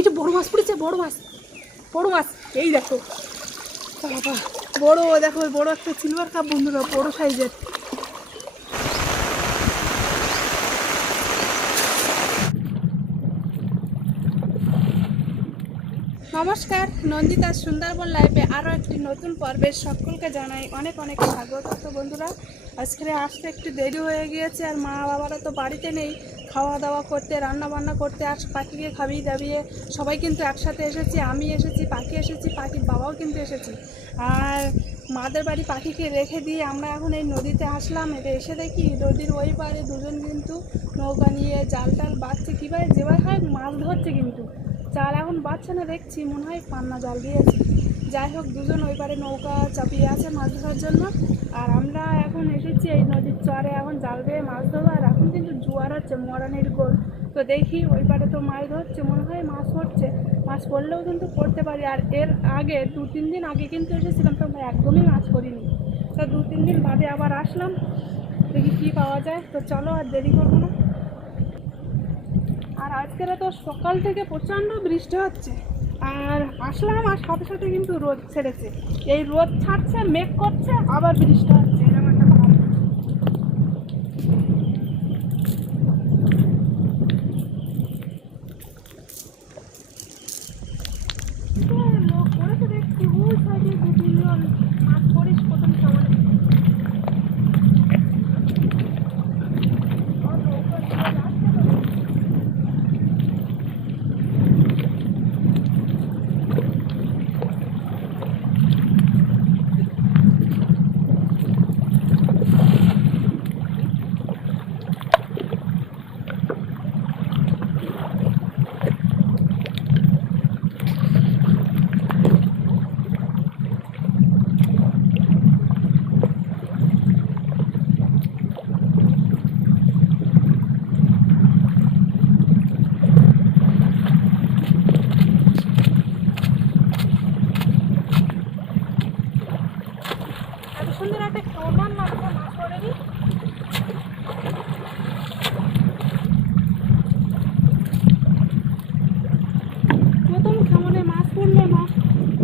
এই যে বড় মাছ পড়েছে, বড় মাছ, বড় মাছ। এই দেখো বাবা, বড় দেখো, বড় একটা সিলভার কাপ বন্ধুরা, বড় সাইজের। নমস্কার, নন্দিতা সুন্দরবন লাইভে আরও একটি নতুন পর্বের সকলকে জানাই অনেক অনেক স্বাগত। তো বন্ধুরা, আজকে আসতে একটু দেরি হয়ে গিয়েছে, আর মা বাবারা তো বাড়িতে নেই, খাওয়া দাওয়া করতে, রান্না বান্না করতে, আর পাখিকে খাবিয়ে দাবিয়ে সবাই কিন্তু একসাথে এসেছি। আমি এসেছি, পাখি এসেছি, পাখির বাবাও কিন্তু এসেছি। আর মাদের বাড়ি পাখিকে রেখে দিয়ে আমরা এখন এই নদীতে আসলাম। এটা এসে দেখি নদীর ওই পারে দুজন কিন্তু নৌকা নিয়ে জাল টাল বাঁধছে, কীভাবে যেভাবে হয় মাছ ধরছে, কিন্তু জাল এখন বাঁধছে না, দেখছি মনে হয় পান্না জাল দিয়েছে। যাই হোক, দুজন ওই পারে নৌকা চাপিয়ে আছে মাছ ধরার জন্য, আর আমরা এখন এসেছি এই নদীর চরে, এখন জাল দিয়ে মাছ ধরবো। আর এখন কিন্তু জোয়ার হচ্ছে, মরানির গোল। তো দেখি ওই পারে তো মাছ ধরছে, মনে হয় মাছ পড়ছে, মাছ পড়লেও কিন্তু পড়তে পারি। আর এর আগে 2-3 দিন আগে কিন্তু এসেছিলাম, তো আমরা একদমই মাছ করিনি। তো 2-3 দিন বাদে আবার আসলাম, দেখি কী পাওয়া যায়। তো চলো, আর দেরি করবো না। আর আজকের তো সকাল থেকে প্রচণ্ড বৃষ্টি হচ্ছে, আর আসলাম আর সাথে সাথে কিন্তু রোদ ছেড়েছে। এই রোদ ছাড়ছে, মেঘ করছে, আবার বৃষ্টি হচ্ছে, এরকম একটা ভাব। লোক করেছে দেখছি, ওই সাইডে 2-3 জন মাছ করিস প্রথম সময়। সুন্দর একটা খাওয়ার মাছ করেনি। প্রথম খামারে মাছ পড়লে মাছ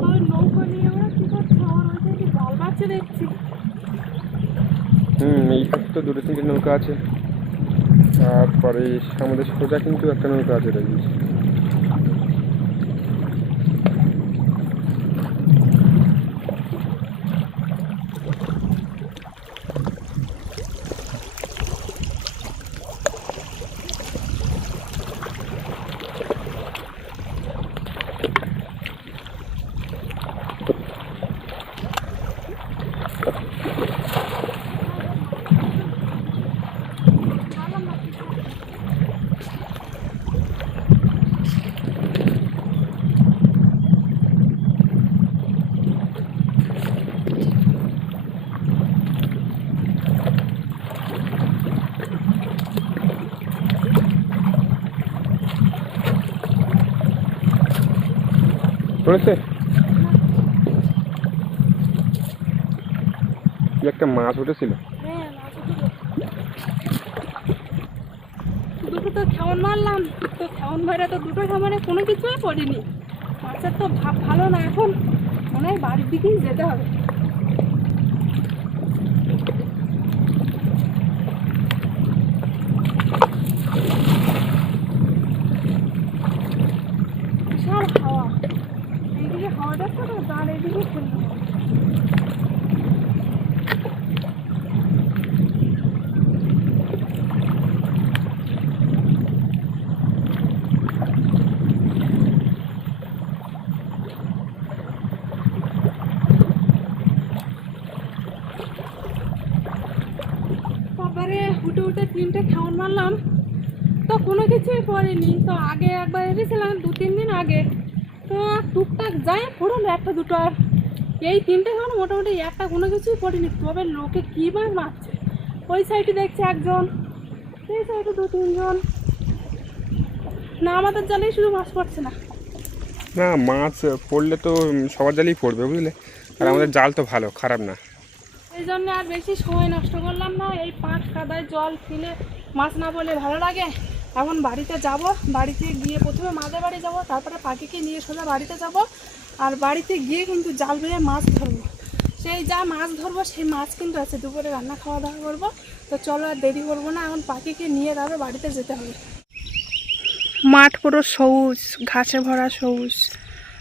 ওই নৌকা নিয়ে ওরা কী করছে, আমার ওই থেকে জাল বাচ্ছে দেখছি। এই পাশে তো 2-3টে নৌকা আছে, তারপরে আমাদের সোজা কিন্তু একটা নৌকা আছে দেখি। পড়েছে কি একটা মাছ উঠেছিল। হ্যাঁ, দুটো তো খাওয়ান মারলাম, তো খাওয়ান মারা তো দুটো খামারে কোনো কিছুই পড়িনি। মাছের তো ভাব ভালো না, এখন মনে হয় বাড়ির দিকেই যেতে হবে। বিশাল হাওয়া, এইদিকে হাওয়া দেখছো তো, জাল এইদিকে ফেলতে হবে। উঠে উঠে 3টে খাওয়ান মারলাম, তো কোনো কিছুই পড়েনি। তো আগে একবার এসেছিলাম 2-3 দিন আগে, তো টুকটাক যায় পড়লো একটা দুটো, আর এই 3টে খাওয়ান মোটামুটি একটা কোনো কিছুই পড়েনি। তবে লোকে কী মাছ মারছে, ওই সাইডে দেখছে একজন, এই সাইডে 2-3 জন। না, আমাদের জালেই শুধু মাছ পড়ছে না। না, মাছ পড়লে তো সবার জালেই পড়বে বুঝলে, আর আমাদের জাল তো ভালো, খারাপ না। এই জন্য আর বেশি সময় নষ্ট করলাম না। এই পাঁচ কাদায় জল ফেলে মাছ না পড়লে ভালো লাগে, এখন বাড়িতে যাব, বাড়িতে গিয়ে প্রথমে মাদের বাড়ি যাব, তারপরে পাখিকে নিয়ে সোজা বাড়িতে যাব। আর বাড়িতে গিয়ে কিন্তু জাল বেয়ে মাছ ধরবো। সেই যা মাছ ধরবো সেই মাছ কিন্তু আছে, দুপুরে রান্না খাওয়া দাওয়া করবো। তো চলো আর দেরি করবো না, এখন পাখিকে নিয়ে তারপরে বাড়িতে যেতে হবে। মাঠ পুরো সবুজ, ঘাসে ভরা সবুজ,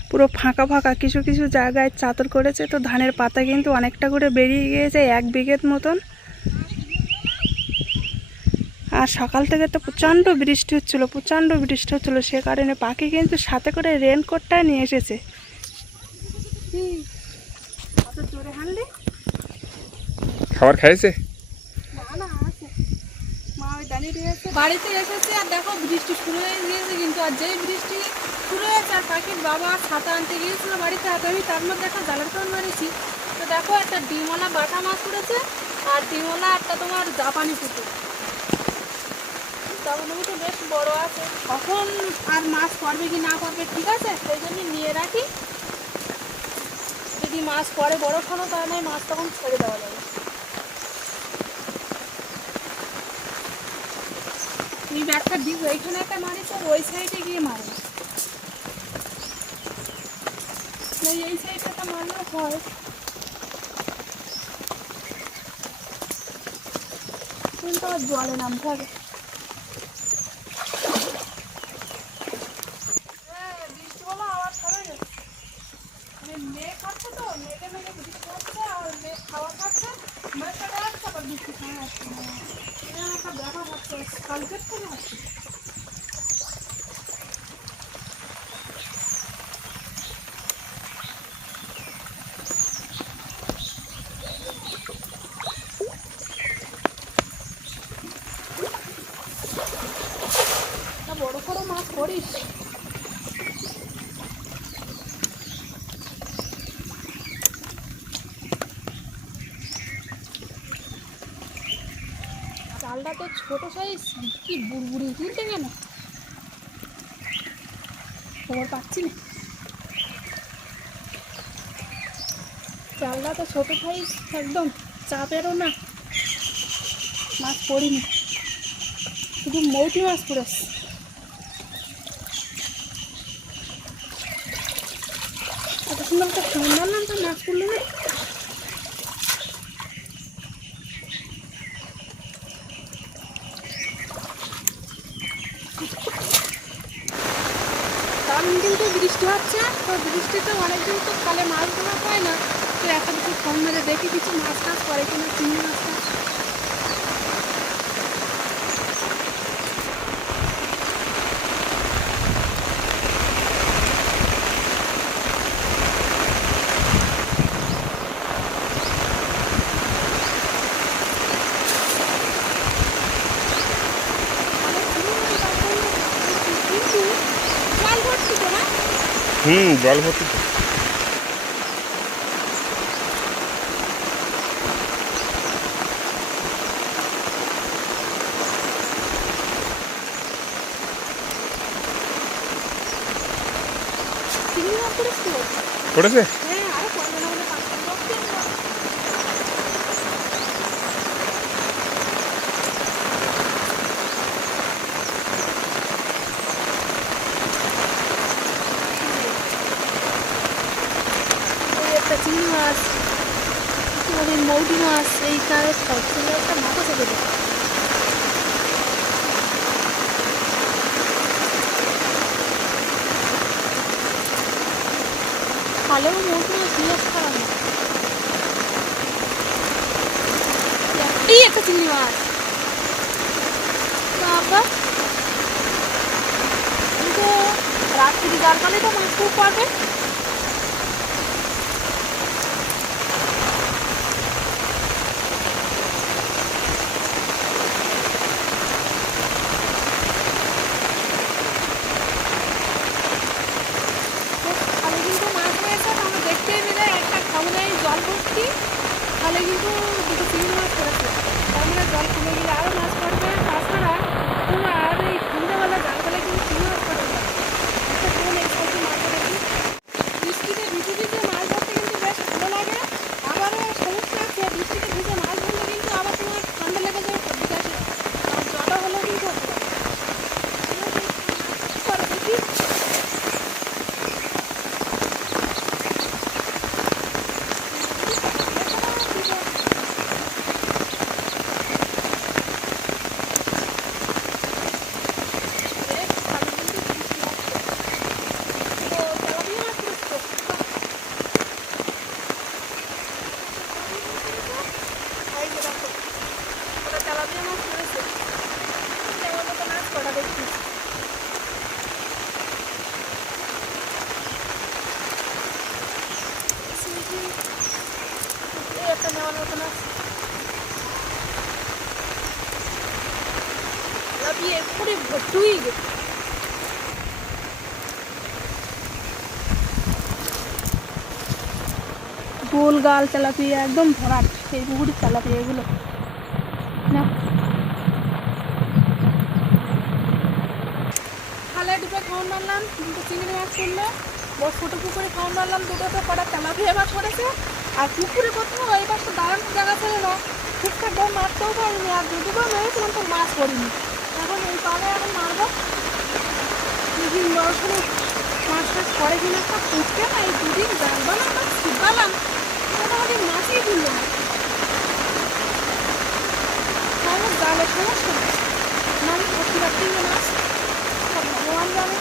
পুরো ফাঁকা ফাঁকা। কিছু কিছু জায়গায় চাদর করেছে, তো ধানের পাতা কিন্তু অনেকটা করে বেরিয়ে গিয়েছে, 1 বিঘের মতন। আর সকাল থেকে তো প্রচণ্ড বৃষ্টি হচ্ছিলো, সে কারণে পাখি কিন্তু সাথে করে রেনকোটটা নিয়ে এসেছে। খাবার খাইছে? বাড়িতে এসেছে আর দেখো বৃষ্টি শুরু হয়ে গিয়েছে কিন্তু। আর যেই বৃষ্টি শুরু হয়েছে আর পাখির বাবা ছাতা আনতে গিয়েছিল বাড়িতে, আর আমি তার মধ্যে দেখো জালের ফোন মারিছি। তো দেখো একটা ডিমওয়ালা বাটা মাছ পড়েছে, আর ডিমওয়ালা একটা তোমার জাপানি পুকুর। তো বেশ বড় আছে, কখন আর মাছ পড়বে কি না পড়বে ঠিক আছে, সেই জন্য নিয়ে রাখি। যদি মাছ পরে বড় খানো তাহলে মাছ তখন ছেড়ে দেওয়া যাবে। এই ব্যাগটা দিব, এইখানে একটা মারিস আর ওই সাইডে গিয়ে মারবে, এই সাইডে একটা মারলেও হয়। কিন্তু আর জলে নামতে হবে। বৃষ্টিওয়ালা আওয়াজ হবে না, মেঘ খাচ্ছে, তো মেঘে মেঘে বৃষ্টি হচ্ছে আর মেঘ খাওয়া খাচ্ছে, মেঘটা আসছে আবার বৃষ্টি খাওয়া আসছে। একটা ব্যাপার হচ্ছে, কালকের থেকে হচ্ছে। বড় বড় মাছ করিস। চালটা তো ছোট সাইজ, কি বুড়বুড়ি তুলতে কেন খবর পাচ্ছি না। চালটা তো ছোট সাইজ একদম, চাপেরও না, মাছ পড়িনি, শুধু মৌটি মাছ পড়েছে। এত সুন্দর একটা ফোন মারলাম তো মাছ পড়লো না। কারণ কিন্তু বৃষ্টি হচ্ছে, তো বৃষ্টিতে অনেকদিন তো খালে মাছ ধরা হয় না। তো একটা কিছু ফোন মেরে দেখি কিছু মাছ টাছ পরে কিনা, চিংড়ি মাছ টাছ। জল ভর্তি। পড়েছে? হ্যাঁ, আরো পড়বে না বলে পাঁচটা লোক কিনবো। একটা চিংড়ি মাছ, মৌটি মাছ, এই কারে সবচেয়ে একটা মাথা চেপে দেয়। খালেও মৌটি মাছ নিয়ে আসতে পারে না। এই একটা চিংড়ি মাছ, বাবা কিন্তু রাত্রি জাল পালে তো মাছ খুব পারবে। জল ভর্তি, তাহলে কিন্তু দুটো চিংড়ি মাছ পড়েছে, তার মানে জল কমে গেলে আরও মাছ পড়বে। তাছাড়া তোমার এই সন্ধ্যাবেলা জাল ফেলে কিন্তু চিংড়ি মাছ পড়ে যায়। এই সাইডে মাছ ধরে বৃষ্টিতে ভিজে ভিজে মাছ ধরতে কিন্তু বেশ ভালো লাগে। আবারও সমস্যা আছে, বৃষ্টিতে ভিজে মাছ ধরলে কিন্তু আবার তোমার ঠান্ডা লেগে যায়, বিকাশে আর জলও হলেও কিন্তু হতে পারে। মতন আছে। তেলাপিয়া এক্ষুনি ভর্তুই গে। গোল গাল তেলাপিয়া একদম ভরাট, এই পুকুরের তেলাপিয়া এগুলো না। খালে দুটো খাওয়ান মারলাম, দুটো চিংড়ি মাছ করলো, বড় ছোটো পুকুরে খাওয়ান মারলাম, দুটোতে কটা তেলাপিয়া মাছ পড়েছে। আর পুকুরে কোথাও এই পাশে দাঁড়ানোর জায়গা ছিল না, ঠিকঠাক ভাবে মারতেও পারিনি, আর দুটো মেরেছিলাম তো মাছ পড়িনি। এখন এই পালে এখন মারবো, দুদিন বড় মাছ টাছ পড়ে কিনা একটা পুষতে না। এই দুদিন জাল বানাম বা ছিপ বানাম, মোটামুটি মাছই তুললো না। আমার জালের সমস্যা না, আমি ভর্তি রাখতেই মাছ সব ভগবান জানে।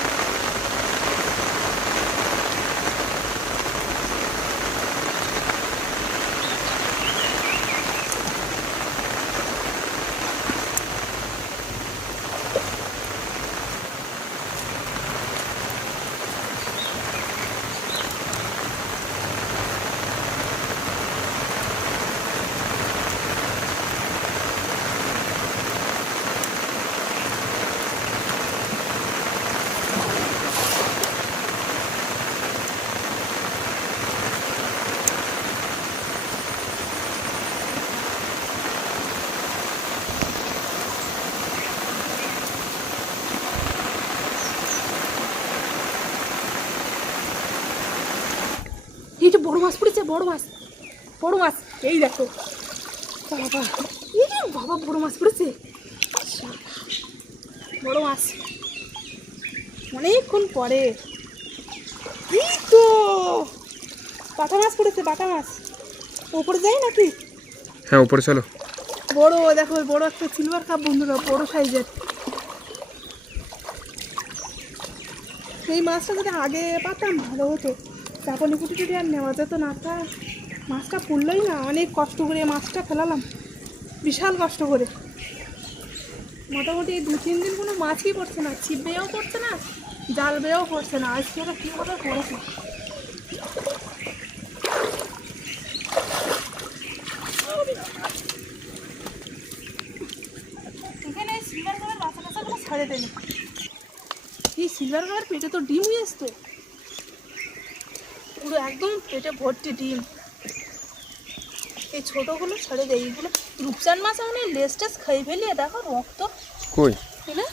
এইটা বড় মাছ পড়েছে, বড় মাছ, বড় মাছ, এই দেখো বাবা, এই বাবা বড় মাছ পড়েছে, বড় মাছ অনেকক্ষণ পরে। এই তো বাটা মাছ পড়েছে, বাটা মাছ। ওপরে যাই নাকি? হ্যাঁ উপরে চলো। বড় দেখো, বড় একটা সিলভার কাপ বন্ধুরা, বড় সাইজের। এই মাছটা যদি আগে পাতাম ভালো হতো, চাপানি কুটি টুটি আর নেওয়া যেত না। তা মাছটা পড়লই না, অনেক কষ্ট করে মাছটা ফেলালাম, বিশাল কষ্ট করে। মোটামুটি 2-3 দিন কোনো মাছই পড়ছে না, ছিপ বেয়েও পড়ছে না, জাল বেয়েও পড়ছে না। আজকে ওরা কী করে পড়েছে। এখানে সিলভার কালার বাচ্চা কাছাগুলো ছাড়ে দেয়নি। এই সিলভার কালার পেটে তো ডিম হয়ে আসতো, পুরো একদম পেটে ভর্তি ডিম। এই ছোটোগুলো ছাড়ে দেয়, এইগুলো রূপচাঁদ মাছ মানে লেজ টেস খাই ফেলিয়ে দেখো রক্ত কই এনে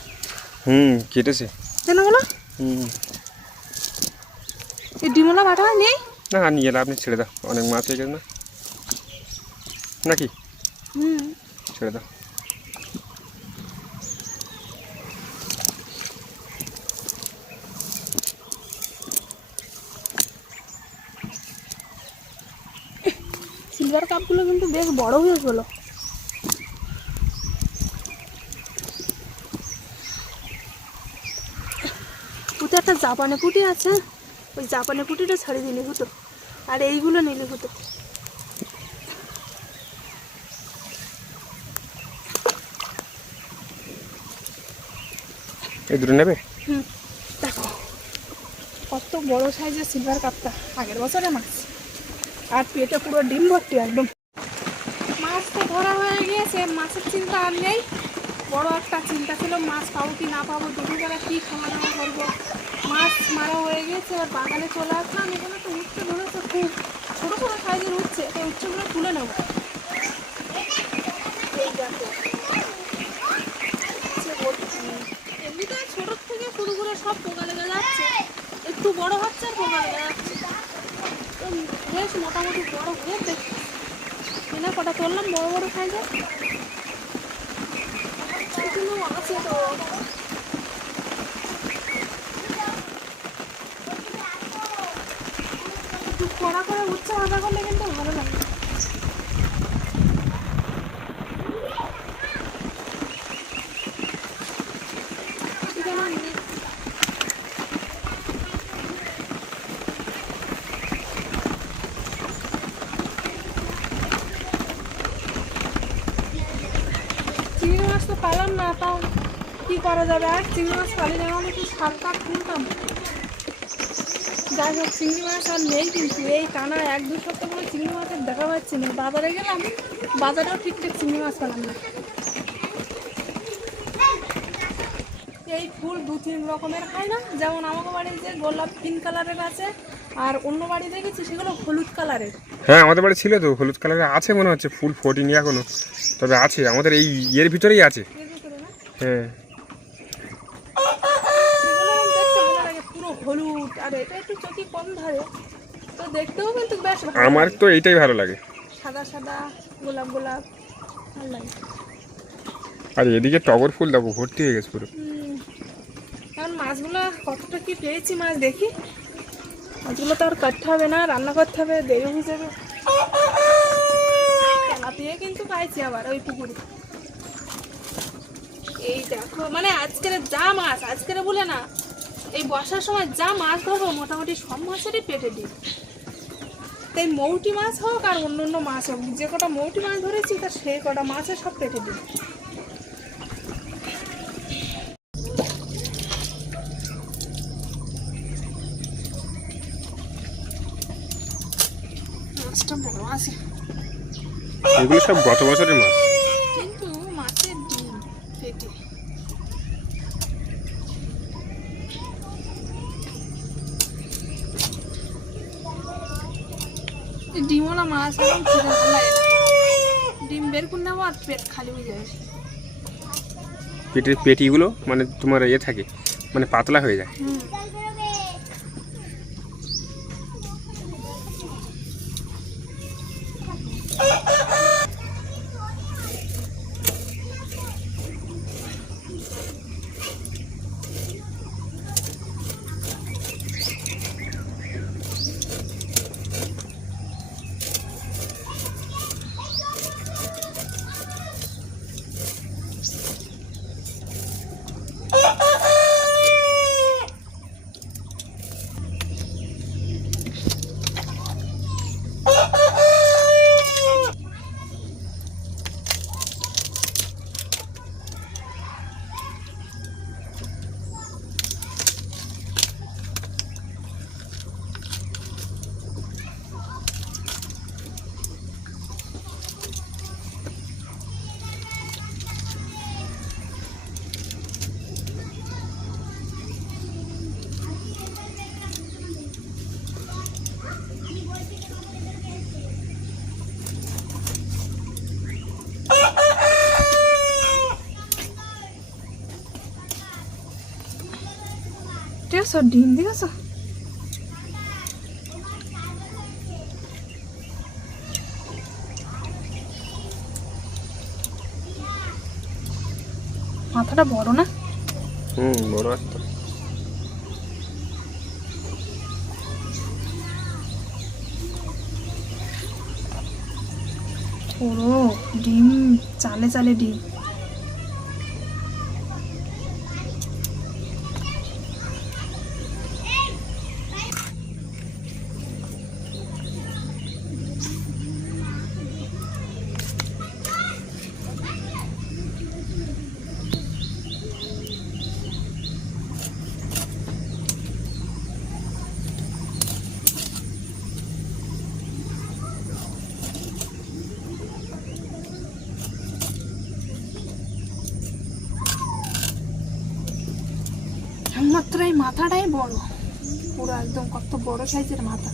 কেটেছে কেন বলো। এই ডিমলা বাটা নেই না, নিয়ে এলে আপনি ছেড়ে দাও, অনেক মাছ হয়ে গেছে না নাকি? ছেড়ে দাও। সিলভার কাপগুলো কিন্তু বেশ বড় হয়ে গেলো। ওতে একটা জাপানি পুঁটি আছে, ওই জাপানি পুঁটিটা ছাড়িয়ে দিলে হতো, আর এইগুলো নিলে হতো। এই দুটো নেবে? দেখো কত বড় সাইজের সিলভার কাপটা, আগের বছরে মাছ, আর পেটে পুরো ডিম ভর্তি একদম। মাছ তো ধরা হয়ে গিয়েছে, মাছের চিন্তা আর নেই। বড় একটা চিন্তা ছিল মাছ পাবো কি না পাবো, দুপুরবেলা কী খাওয়া দাওয়া করবো। মাছ মারা হয়ে গিয়েছে, আর বাগানে চলে আসলাম। এখানে তো উচ্ছে ধরেছে, খুব ছোটো ছোটো সাইজের উচ্ছে, এই উচ্ছেগুলো তুলে নেবো। এই দেখো এমনিতে ছোটোর থেকে শুরু করে সব পোকা লেগে যাচ্ছে, একটু বড় হচ্ছে আর পোকা লেগে যাচ্ছে। তো বেশ মোটামুটি বড় হয়ে দেখছি এনে কটা তুললাম বড় বড় সাইজের, এগুলো আছে তো। একটু কড়া করে উচ্ছে ভাজা করলে কিন্তু ভালো লাগে। চিংড়ি মাছ তো পেলাম না, তাও কী করা যাবে। আর চিংড়ি মাছ পালি না, আমি একটু শাক টাক কিনতাম, যাই হোক চিংড়ি মাছ আর নেই, কিন্তু এই টানা 1-2 সপ্তাহ কোনো চিংড়ি মাছের দেখা পাচ্ছি না। বাজারে গেলাম, বাজারেও ঠিকঠাক চিংড়ি মাছ পেলাম না। এই ফুল 2-3 রকমের হয় না, যেমন আমাকে বাড়িতে গোলাপ পিঙ্ক কালারের আছে, আর অন্য বাড়ি দেখেছি সেগুলো হলুদ কালারের। হ্যাঁ আমাদের বাড়ি ছিল তো, হলুদ কালারের আছে মনে হচ্ছে, ফুল ফোটেনি এখনো, তবে আছে আমাদের এই ইয়ের ভিতরেই আছে। এর ভিতরে না, হ্যাঁ সেগুলো দেখতে ভালো লাগে, পুরো হলুদ, আর এটা একটু চোখে কম ধরে, তো দেখতেও কিন্তু বেশ ভালো আমার লাগে। তো এইটাই ভালো লাগে। সাদা সাদা, গোলাপ গোলাপ, ভালো লাগে। আর এদিকে টগর ফুল দেখো ভর্তি হয়ে গেছে পুরো। এখন মাছগুলো কতটা কি পেয়েছি মাছ দেখি। মাছগুলো তো আর কাটতে হবে না, রান্না করতে হবে, দেরি হয়ে যাবে। তেলাপিয়া কিন্তু পাইছি আবার ওই পুকুরে। এই দেখো, মানে আজকের যা মাছ, আজকের বলে না, এই বর্ষার সময় যা মাছ ধরবো মোটামুটি সব মাছেরই পেটে দিই। তাই মৌটি মাছ হোক আর অন্য অন্য মাছ হোক, যে কটা মৌটি মাছ ধরেছি তা সেই কটা মাছের সব পেটে দিই। মাছটা বড় আছে, এগুলো সব গত বছরের মাছ। কিন্তু মাছের ডিম পেটে। এই ডিমওয়ালা মাছ এখন খেতে ভালো লাগে না। ডিম বের করে নেবো আর পেট খালি হয়ে যাবে। পেটের পেটিগুলো মানে তোমার ইয়ে থাকে, মানে পাতলা হয়ে যায়। ঠিক আছে, ডিম দিয়ে আছে। মাথাটা বড় না? বড় আছে তো। পুরো ডিম, চালে চালে ডিম। মাত্র এই মাথাটাই বড়, পুরো একদম কত বড় সাইজের মাথা।